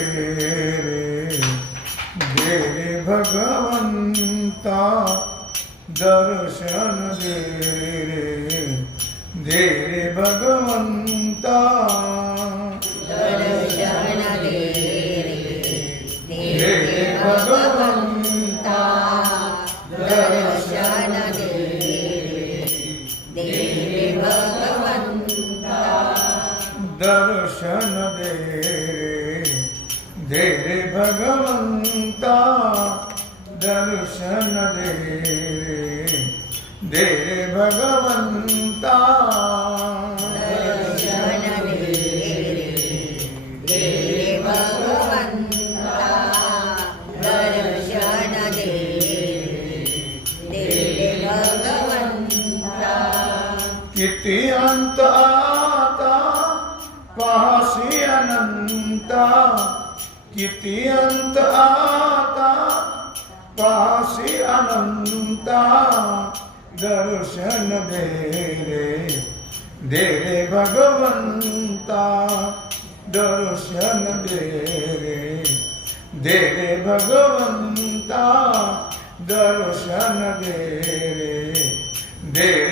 दर्शन दे भगवंता दर्शन दे रे। दे भगवंता दे रे भगवंता दर्शन दे। रे दे रे भगवंता किती अंत आता पाहसी अनंता किती अंत आता पाहसी अनंता दर्शन दे रे दे रे भगवंता दर्शन दे रे दे रे भगवंता दर्शन दे रे दे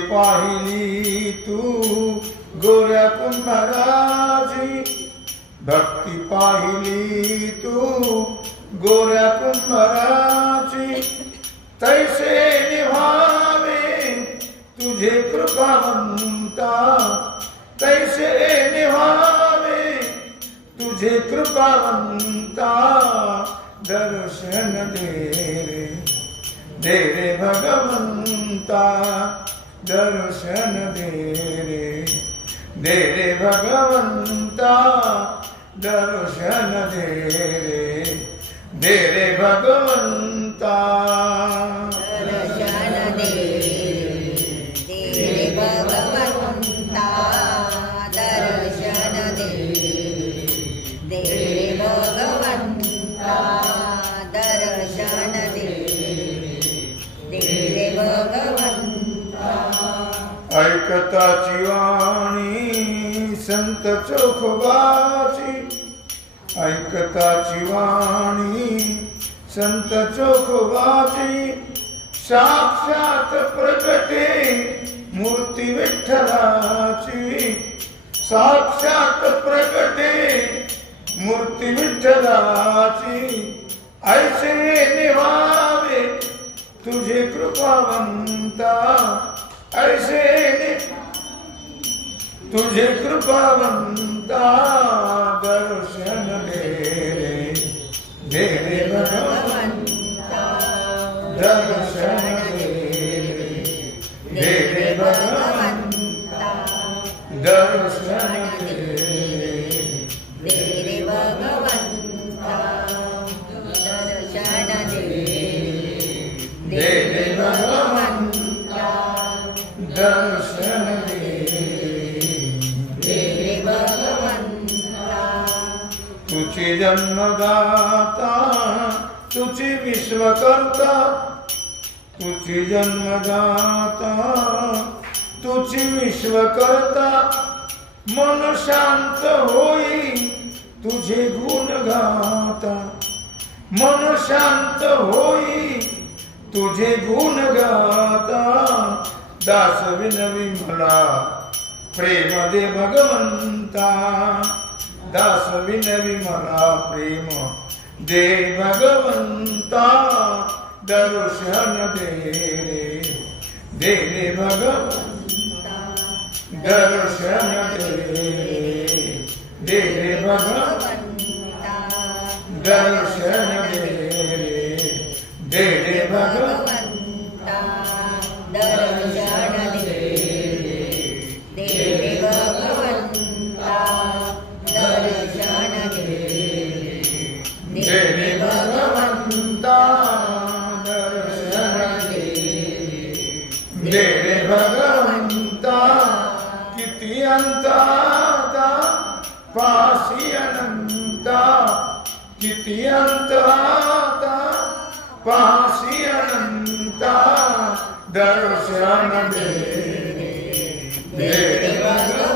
पाहिली तू गोऱ्या कुंभाराची भक्ती पाहिली तू गोऱ्या कुंभाराची तैसे निभावे, तुझे कृपावंता तैसे निभावे, तुझे कृपावंता दर्शन दे रे दे रे भगवंता. दर्शन दे रे। दे रे भगवंता दर्शन दे रे। दे रे भगवंता। जगताची वाणी संत चोखोबाची. ऐकताची वाणी संत चोखोबाची. साक्षात प्रगटे मूर्ती विठ्ठलाची. साक्षात प्रगटे मूर्ती विठ्ठलाची. ऐसे निवावे तुझे कृपावंता. ऐसे तुझे कृपावंता दर्शन दे रे दे रे दर्शन दे रे दे रे दर्शन दे जन्मदाता तुझी विश्वकर्ता तुझी जन्मदाता तुझी विश्वकर्ता मन शांत होई तुझे गुण गाता मन शांत होई तुझे गुण गाता दास विनवी मला प्रेम दे भगवंता. दास विनवी मरा प्रेम दे भगवंता दर्शन दे दे भगवंता दर्शन दे पासी अनंता किति अंतराता पासी अनंता दर्शन देने देने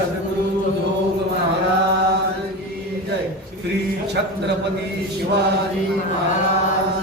सदगुरु योग महाराज की जय। श्री छत्रपति शिवाजी महाराज।